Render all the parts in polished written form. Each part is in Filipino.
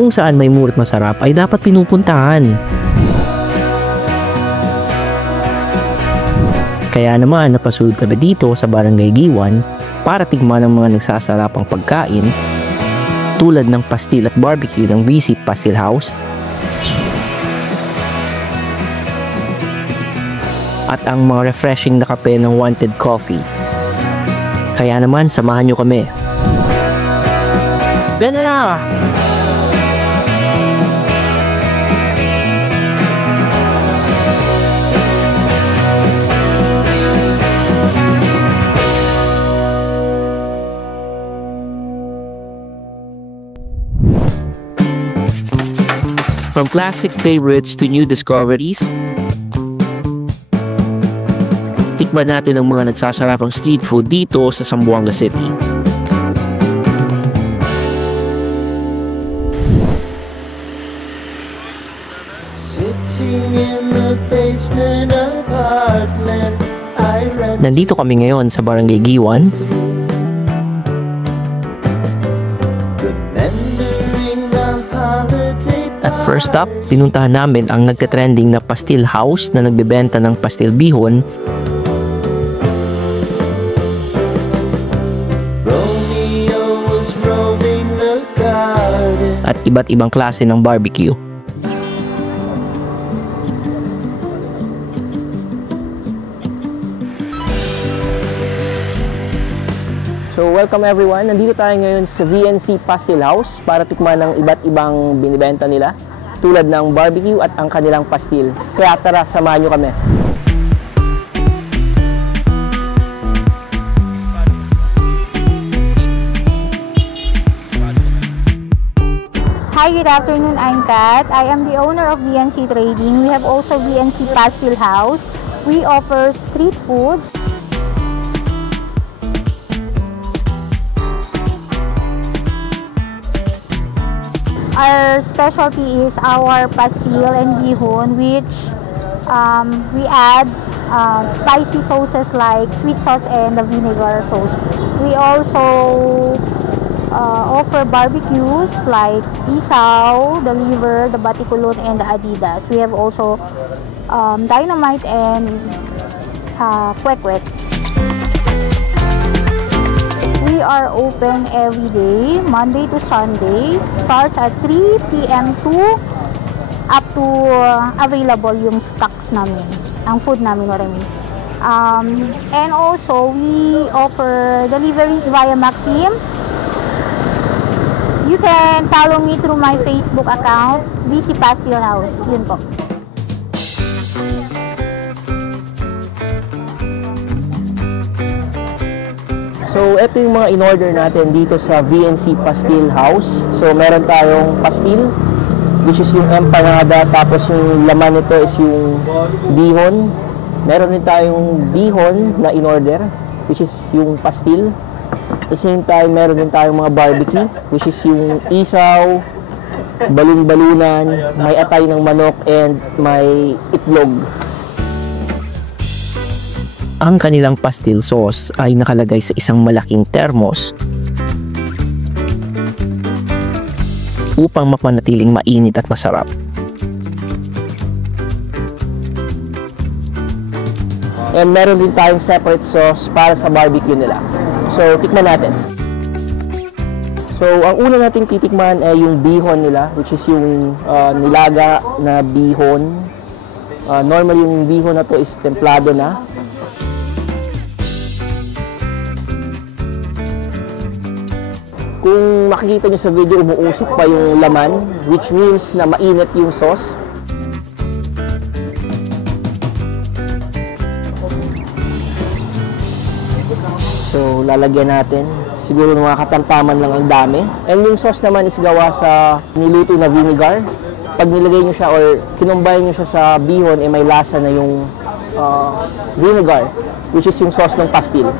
kung saan may mura't masarap ay dapat pinupuntahan. Kaya naman napasulod kami dito sa Barangay Giwan para tigman ang mga nagsasarapang pagkain tulad ng pastil at barbecue ng VC Pastil House at ang mga refreshing na kape ng Wanted Coffee. Kaya naman samahan nyo kami. Bena na! From classic favorites to new discoveries, tikman natin ang mga nagsasarapang street food dito sa Zamboanga City. Nandito kami ngayon sa Barangay Giwan. At first stop, pinuntahan namin ang nagka-trending na Pastil House na nagbebenta ng pastil bihon at iba't ibang klase ng barbecue. So welcome everyone, nandito tayo ngayon sa VNC Pastil House para tikman ng iba't ibang binibenta nila tulad ng barbecue at ang kanilang pastil. Kaya tara, samahan nyo kami. Hi, good afternoon. I'm Kat. I am the owner of VNC Trading. We have also VNC Pastil House. We offer street foods. Our specialty is our pastil and bihon, which we add spicy sauces like sweet sauce and the vinegar sauce. We also offer barbecues like isaw, the liver, the batikulon, and the adidas. We have also dynamite and kwek-kwek. We are open every day, Monday to Sunday. Starts at 3 p.m. to up to available yung stocks namin, ang food namin, what I mean. And also, we offer deliveries via Maxim. You can follow me through my Facebook account, VC Pastil House. Yun po. So, ito yung mga in-order natin dito sa VNC Pastil House. So, meron tayong pastil, which is yung empanada, tapos yung laman nito is yung bihon. Meron din tayong bihon na in-order, which is yung pastil. At the same time, meron din tayong mga barbecue, which is yung isaw, balon-balunan, may atay ng manok, and may itlog. Ang kanilang pastil sauce ay nakalagay sa isang malaking termos upang mapanatiling mainit at masarap. And meron din tayong separate sauce para sa barbecue nila. So, tikman natin. So, ang una nating titikman ay yung bihon nila, which is yung nilaga na bihon. Normally, yung bihon na to is templado na. Kung makikita nyo sa video, umuusok pa yung laman, which means na mainit yung sauce. So, lalagyan natin. Siguro mga katamtaman lang ang dami. And yung sauce naman is gawa sa niluto na vinegar. Pag nilagay nyo siya or kinumbay nyo siya sa bihon, may lasa na yung vinegar, which is yung sauce ng pastil.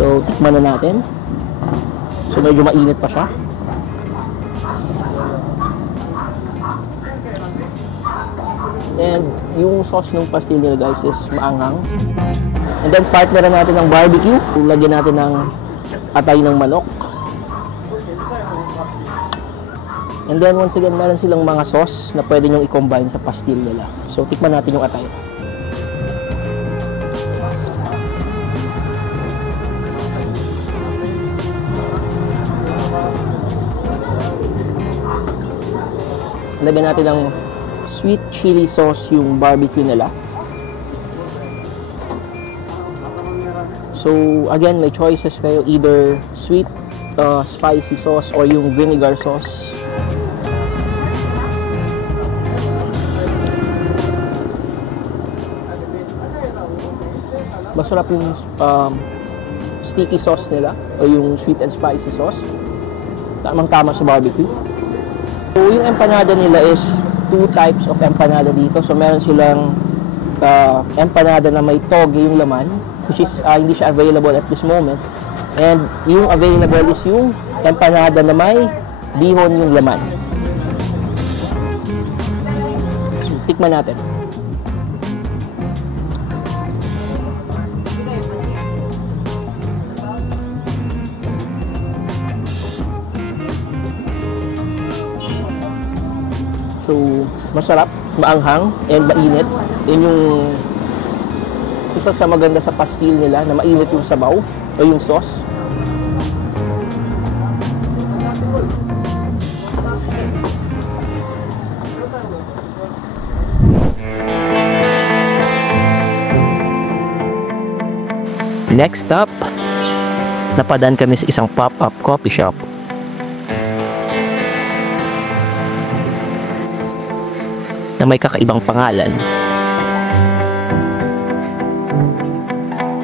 So, tikman na natin. So, medyo mainit pa siya. And yung sauce ng pastil nila, guys, is maanghang. And then, partner natin ng barbecue. So, lagyan natin ng atay ng manok. And then once again, meron silang mga sauce na pwede nyong i-combine sa pastil nila. So tikman natin yung atay. Lagyan natin ng sweet chili sauce yung barbecue nila. So again, may choices kayo, either sweet spicy sauce or yung vinegar sauce. Masarap yung sticky sauce nila o yung sweet and spicy sauce. Tamang-tama sa barbecue. So yung empanada nila is 2 types of empanada dito. So meron silang empanada na may toge yung laman, which is hindi siya available at this moment. And yung available is yung empanada na may bihon yung laman. So, tikman natin. So, masarap, maanghang, and mainit. Yan yung isa sa maganda sa pastil nila, na mainit yung sabaw o yung sauce. Next stop, napadaan kami sa isang pop-up coffee shop. Na may kakaibang pangalan.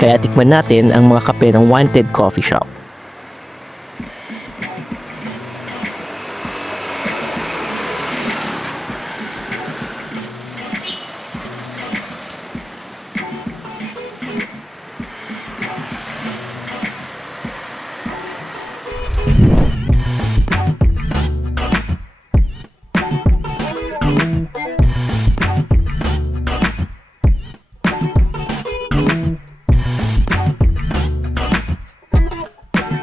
Kaya tikman natin ang mga kape ng Wanted Coffee Shop.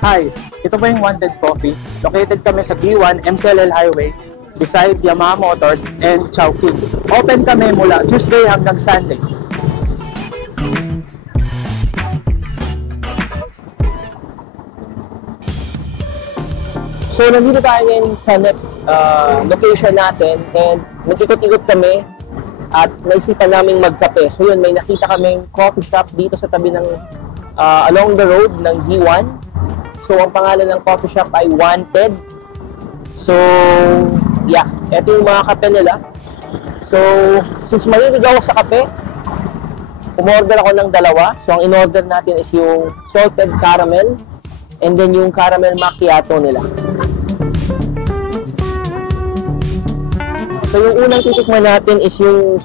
Hi, ito po yung Wanted Coffee. Located kami sa B1 MCLL Highway beside Yamaha Motors and Chowking. Open kami mula Tuesday hanggang Sunday. So nandito tayo ngayon sa next location natin, and nag-ikot-ikot kami at naisipan naming magkape. So yun, may nakita kaming coffee shop dito sa tabi ng along the road ng G1. So, ang pangalan ng coffee shop ay Wanted. So, yeah. Ito yung mga kape nila. So, since mahilig ako sa kape, umorder ako ng dalawa. So, ang in-order natin is yung salted caramel and then yung caramel macchiato nila. So, yung unang titikman natin is yung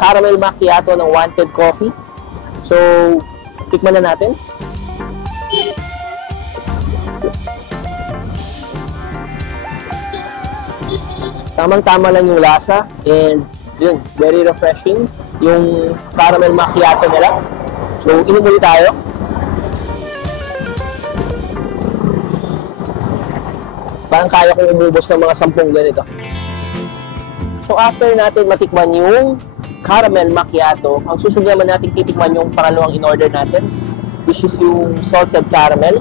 caramel macchiato ng Wanted Coffee. So, tikman na natin. Tamang-tama lang yung lasa, and yun, very refreshing yung caramel macchiato nila. So, inom ulit tayo. Parang kaya kong umubos ng mga 10 ganito. So, after natin matikman yung caramel macchiato, ang susunod naman natin titikman yung pangalawang in-order natin, which is yung salted caramel.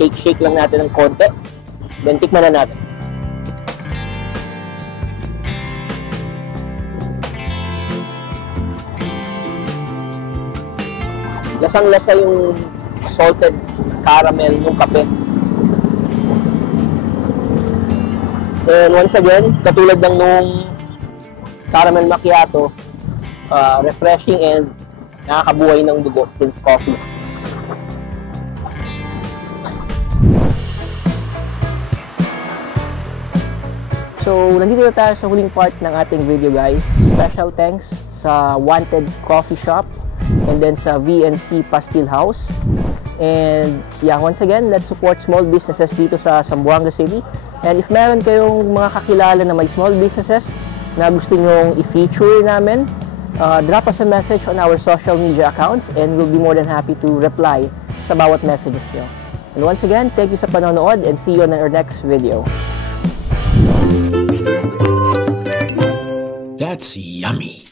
Shake lang natin ng konti. Then, tikman na natin. Lasang-lasa yung salted caramel ng kape. And once again, katulad ng nung caramel macchiato, refreshing and nakakabuhay ng dugo since coffee. So, nandito na tayo sa huling part ng ating video, guys. Special thanks sa Wanted Coffee Shop and then sa VNC Pastil House. And yeah, once again, let's support small businesses dito sa Zamboanga City. And if meron kayong mga kakilala na may small businesses na gusto nyong i-feature namin, drop us a message on our social media accounts and we'll be more than happy to reply sa bawat messages nyo. And once again, thank you sa panonood and see you on our next video. That's yummy.